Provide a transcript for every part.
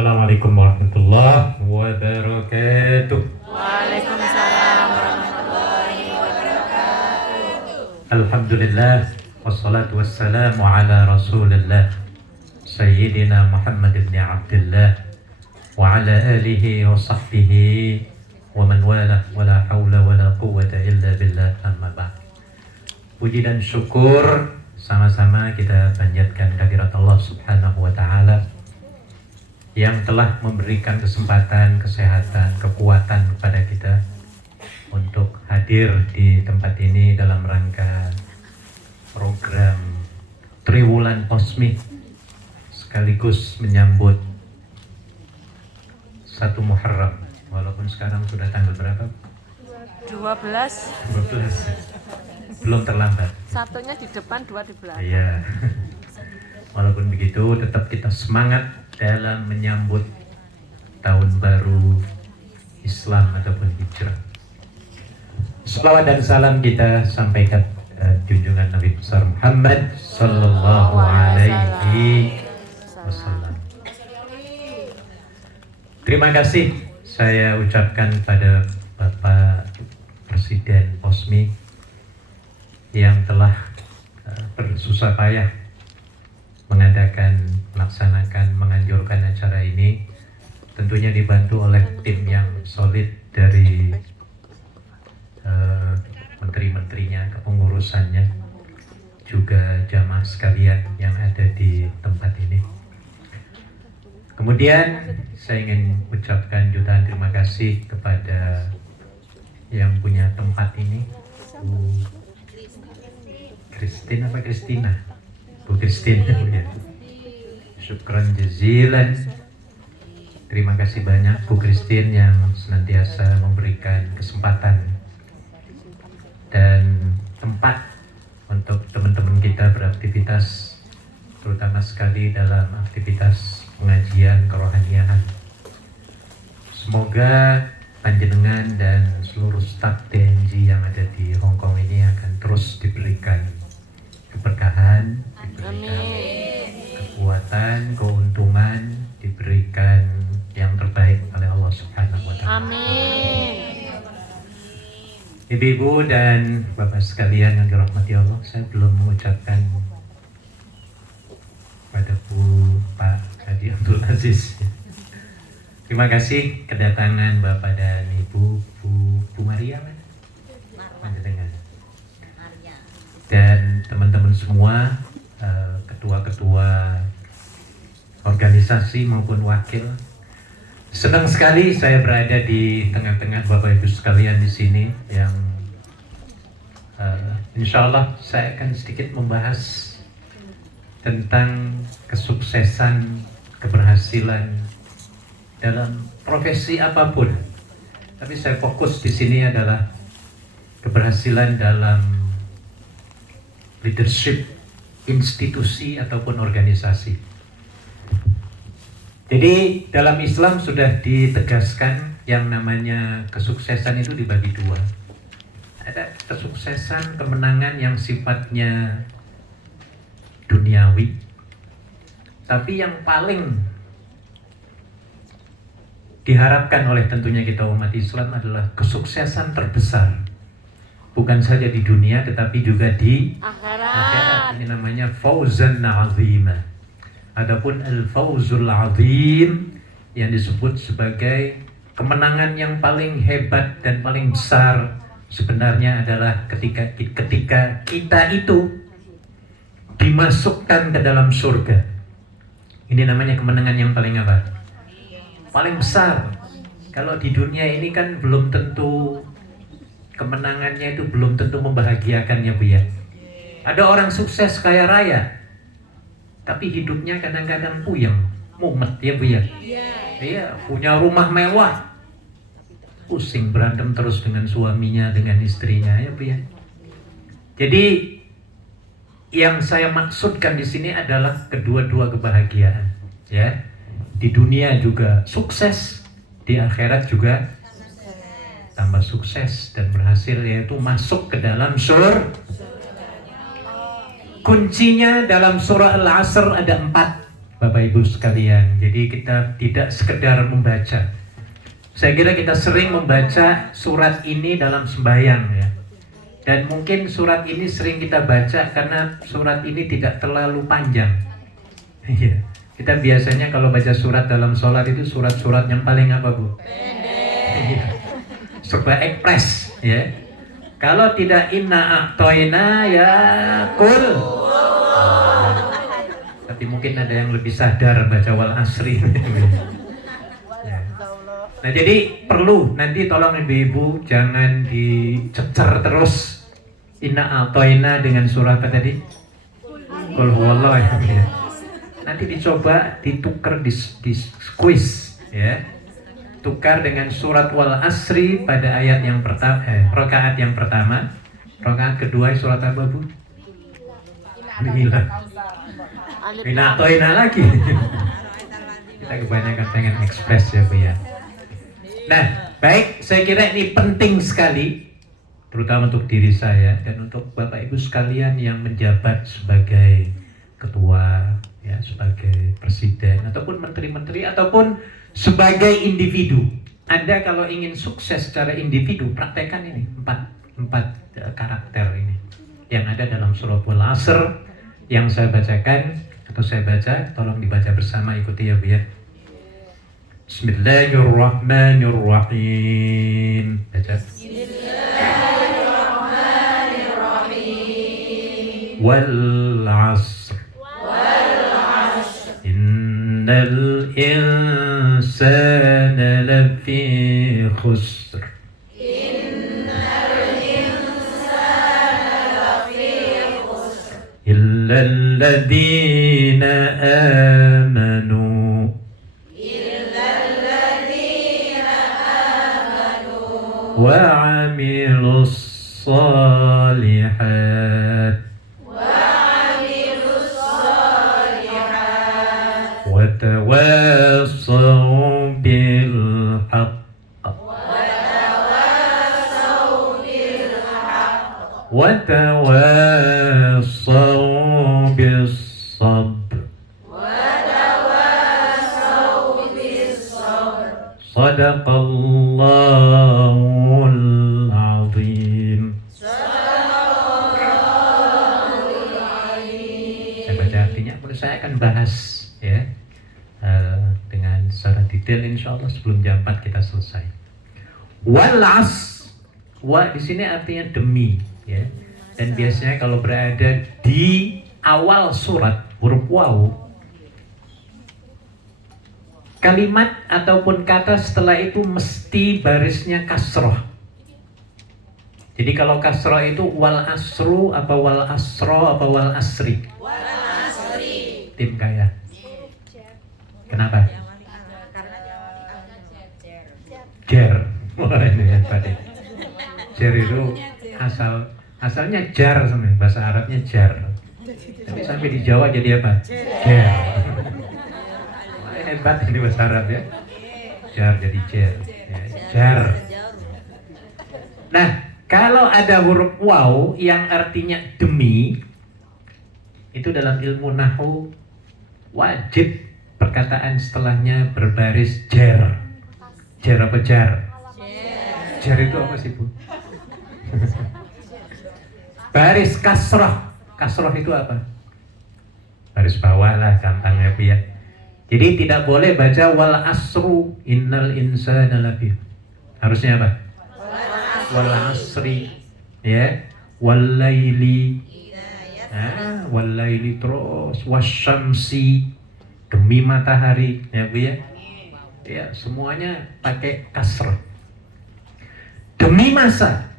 Assalamualaikum warahmatullahi wabarakatuh. Waalaikumsalam warahmatullahi wabarakatuh. Alhamdulillah wassalatu wassalamu ala Rasulillah Sayyidina Muhammad ibn Abdullah wa ala alihi wa sahbihi wa man wala wa la hawla wa la quwwata illa billah, amma ba'd. Puji dan syukur sama-sama kita panjatkan kehadirat Allah Subhanahu wa taala yang telah memberikan kesempatan, kesehatan, kekuatan kepada kita untuk hadir di tempat ini dalam rangka program Triwulan Posmi sekaligus menyambut 1 Muharram, walaupun sekarang sudah tanggal berapa? 12. 12. Belum terlambat. Satunya di depan, dua di belakang. Iya. Walaupun begitu tetap kita semangat dalam menyambut tahun baru Islam ataupun hijrah. Salawat dan salam kita sampaikan junjungan Nabi besar Muhammad sallallahu alaihi wasallam. Terima kasih saya ucapkan pada Bapak Presiden Posmi yang telah bersusah payah melaksanakan, menganjurkan acara ini, tentunya dibantu oleh tim yang solid dari menteri-menterinya, kepengurusannya, juga jamaah sekalian yang ada di tempat ini. Kemudian saya ingin ucapkan jutaan terima kasih kepada yang punya tempat ini, Bu Christine apa Christina? Bu Christine, ya. Syukran jazilan. Terima kasih banyak Bu Christine yang senantiasa memberikan kesempatan dan tempat untuk teman-teman kita beraktivitas, terutama sekali dalam aktivitas pengajian kerohaniahan. Semoga panjenengan dan seluruh staf TNG yang ada di Hong Kong ini akan terus diberikan keberkahan, diberikan kekuatan, keuntungan, diberikan yang terbaik oleh Allah Subhanahu wa taala. Amin. Ibu-ibu dan bapak sekalian yang dirahmati Allah, saya belum mengucapkan pada Pak Haji Abdul Aziz. Terima kasih kedatangan Bapak dan Ibu, Bu Maria, dan teman-teman semua, ketua-ketua organisasi maupun wakil. Senang sekali saya berada di tengah-tengah Bapak Ibu sekalian di sini yang insya Allah saya akan sedikit membahas tentang kesuksesan, keberhasilan dalam profesi apapun. Tapi saya fokus di sini adalah keberhasilan dalam leadership institusi ataupun organisasi. Jadi dalam Islam sudah ditegaskan yang namanya kesuksesan itu dibagi dua. Ada kesuksesan, kemenangan yang sifatnya duniawi, tapi yang paling diharapkan oleh tentunya kita umat Islam adalah kesuksesan terbesar, bukan saja di dunia tetapi juga di akhirat. Ini namanya fauzan azima. Adapun al-fauzul azim yang disebut sebagai kemenangan yang paling hebat dan paling besar sebenarnya adalah ketika kita itu dimasukkan ke dalam surga. Ini namanya kemenangan yang paling apa? Paling besar. Kalau di dunia ini kan belum tentu kemenangannya itu belum tentu membahagiakannya, Bu ya. Ada orang sukses kaya raya, tapi hidupnya kadang-kadang puyeng, mumet ya Bu ya. Iya, punya rumah mewah, pusing berantem terus dengan suaminya, dengan istrinya ya Bu ya. Jadi yang saya maksudkan di sini adalah kedua-dua kebahagiaan, ya. Di dunia juga sukses, di akhirat juga tambah sukses dan berhasil, yaitu masuk ke dalam surga. Kuncinya dalam surah Al-Asr ada 4. Bapak Ibu sekalian. Jadi kita tidak sekedar membaca. Saya kira kita sering membaca surat ini dalam sembahyang ya. Dan mungkin surat ini sering kita baca karena surat ini tidak terlalu panjang. Iya. Kita biasanya kalau baca surat dalam sholat itu surat-surat yang paling apa Bu? Pendek. Serba ekspres ya. Kalau tidak inna a'toina ya kul. Tapi mungkin ada yang lebih sadar baca wal asri. Ya. Nah jadi perlu nanti tolong ibu-ibu jangan dicecer terus inna a'toina dengan surah apa tadi? Kul huwallah ya. Nanti dicoba ditukar di squeeze ya. Tukar dengan surat wal asri pada ayat yang pertama, rakaat yang pertama. Rakaat kedua surat apa Bu? Ina atoina lagi. Kita kebanyakan pengen ekspres ya Bu ya. Nah, baik, saya kira ini penting sekali terutama untuk diri saya dan untuk Bapak Ibu sekalian yang menjabat sebagai ketua ya, sebagai presiden ataupun menteri-menteri ataupun sebagai individu. Anda kalau ingin sukses secara individu, praktekkan ini empat karakter ini yang ada dalam surah Al-Asr yang saya bacakan atau saya baca, tolong dibaca bersama, ikuti ya Bu ya. Bismillahirrahmanirrahim. Baca. Bismillahirrahmanirrahim. Wal 'asr. Innal insana lafi khusr. إلا الذين آمنوا وعملوا الصالحات وتواصوا بالحق وتواصوا بالصبر صدق الله العظيم. Saya baca artinya, saya akan bahas ya dengan secara detail insya Allah sebelum jam 4 kita selesai. Walas, wa di sini artinya demi ya. Dan biasanya kalau berada di awal surat huruf waw, kalimat ataupun kata setelah itu mesti barisnya kasroh. Jadi kalau kasroh itu wal asru apa wal asro apa wal asri? Wal asri. Tim kaya. Kenapa? Jer. Wah ini ya Pak. Jer itu asalnya jar sebenarnya, bahasa Arabnya jar. Tapi sampai di Jawa jadi apa? Jar. Hebat ini bahasa Arab ya. Jar jadi jar. Ya, jar. Nah, kalau ada huruf waw yang artinya demi, itu dalam ilmu nahwu wajib perkataan setelahnya berbaris jar. Jar apa jar? Jar itu apa sih Bu? Baris kasroh. Kasroh itu apa? Baris bawah lah gampangnya Bu ya. Jadi tidak boleh baca wal asru innal insana lafi. Harusnya apa? Wal asri ya, wal laili. Nah, wal laili terus wasyamsi demi matahari ya Bu ya. Ya, semuanya pakai kasrah. Demi masa.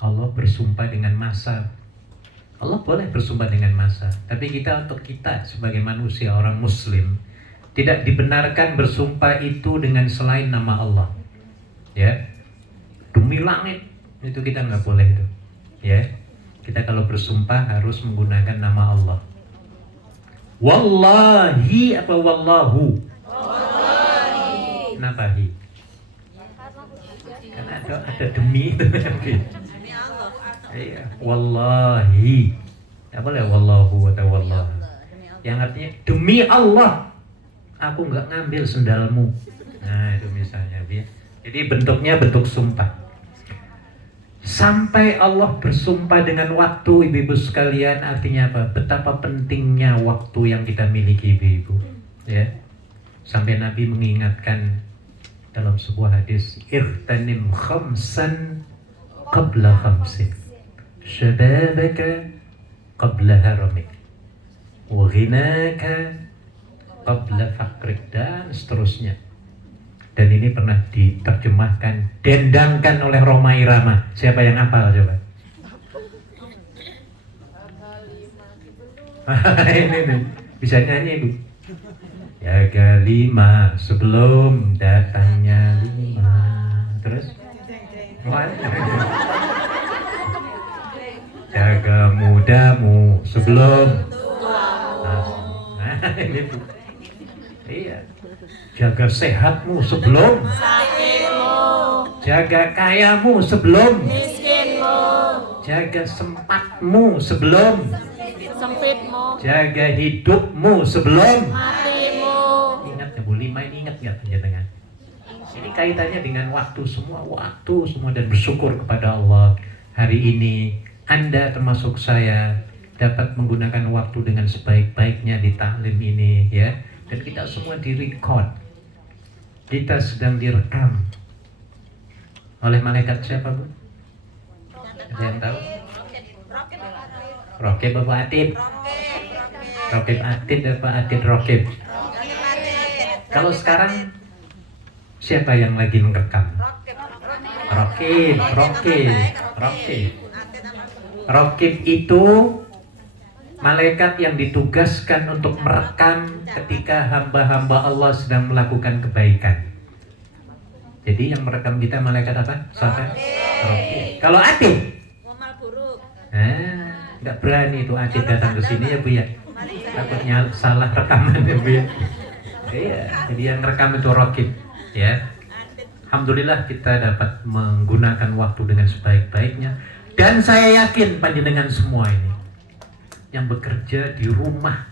Allah bersumpah dengan masa. Allah boleh bersumpah dengan masa, tapi untuk kita sebagai manusia orang muslim tidak dibenarkan bersumpah itu dengan selain nama Allah. Ya. Demi langit itu kita nggak boleh itu. Ya. Kita kalau bersumpah harus menggunakan nama Allah. Wallahi apa wallahu? Wallahi. Kenapa hi? Karena ada demi itu. Iya, wallahi. Apa boleh wallahu atau wallah. yang artinya demi Allah aku nggak ngambil sendalmu. Nah itu misalnya ya. Jadi bentuknya bentuk sumpah. Sampai Allah bersumpah dengan waktu, ibu-ibu sekalian, artinya apa? Betapa pentingnya waktu yang kita miliki, ibu-ibu. Ya, sampai Nabi mengingatkan dalam sebuah hadis, "Irtanim khamsan qabla khamsin, syababaka qabla haramik, wa ghinaka qabla faqrik," dan seterusnya. Dan ini pernah diterjemahkan, dendangkan oleh Roma Irama. Siapa yang hafal coba? Ini nih, bisa nyanyi Bu. Jaga 5 sebelum datangnya 5. Terus? Jaga mudamu sebelum. Nah, ini Bu. Iya. Jaga sehatmu sebelum sakitmu, jaga kayamu sebelum miskinmu, jaga sempatmu sebelum sempitmu, jaga hidupmu sebelum matimu. ingat ya Bu, 5 ini ingat nggak penjenengan? Ini kaitannya dengan waktu semua dan bersyukur kepada Allah. Hari ini Anda termasuk saya dapat menggunakan waktu dengan sebaik-baiknya di taklim ini ya. Dan kita semua direcord. Kita sedang direkam oleh malaikat siapa Bu? Ada yang tahu? Rokib apa Atid? Rokib Atid apa Atid Rokib? Kalau sekarang siapa yang lagi merekam? Rokib itu malaikat yang ditugaskan untuk merekam ketika hamba-hamba Allah sedang melakukan kebaikan. Jadi yang merekam kita malaikat apa? Rokib. Kalau Atid? Nggak berani itu Atid datang ke sini ya Bu ya. Takutnya salah rekaman ya Bu ya. Iya, jadi yang merekam itu Rokib ya. Alhamdulillah kita dapat menggunakan waktu dengan sebaik-baiknya. Dan saya yakin panjenengan semua ini yang bekerja di rumah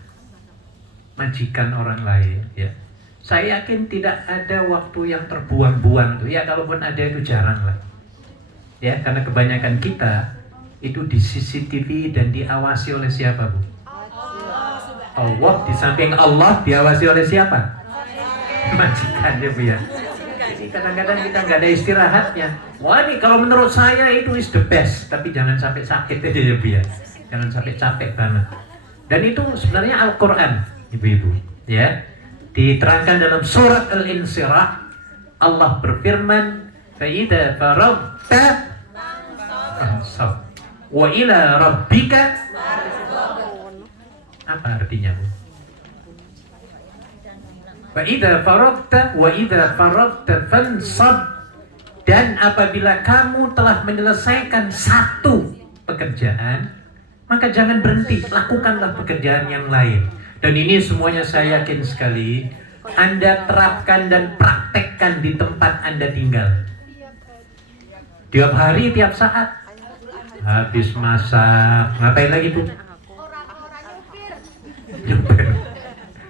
majikan orang lain ya, saya yakin tidak ada waktu yang terbuang-buang tuh ya, kalaupun ada itu jarang lah ya, karena kebanyakan kita itu di CCTV dan diawasi oleh siapa Bu? Allah. Di samping Allah diawasi oleh siapa? Majikan ya Bu ya. Jadi kadang-kadang kita nggak ada istirahatnya. Wah ini kalau menurut saya itu is the best, tapi jangan sampai sakit aja ya Bu ya. Jangan sampai capek banget. Dan itu sebenarnya Al-Quran, ibu-ibu, ya. Diterangkan dalam surat Al-Insyirah, Allah berfirman, "Fa'idha faragta fansab, wa ila rabbika." Apa artinya, Bu? Fa'idha faragta wa idha faragta fansab. Dan apabila kamu telah menyelesaikan satu pekerjaan, maka jangan berhenti, lakukanlah pekerjaan yang lain. Dan ini semuanya saya yakin sekali Anda terapkan dan praktekkan di tempat Anda tinggal. Tiap hari, tiap saat. Habis masak, ngapain lagi Bu?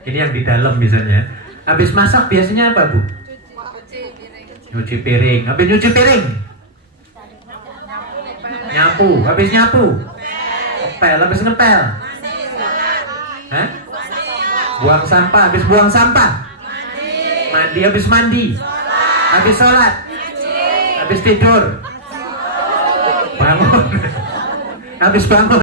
Ini yang di dalam misalnya. Habis masak biasanya apa Bu? Nyuci piring. Habis nyuci piring, nyapu. Habis nyapu, ngepel. Habis ngepel, hah? Buang sampah. Habis buang sampah, mandi. Habis mandi, habis sholat, habis tidur, bangun, habis bangun.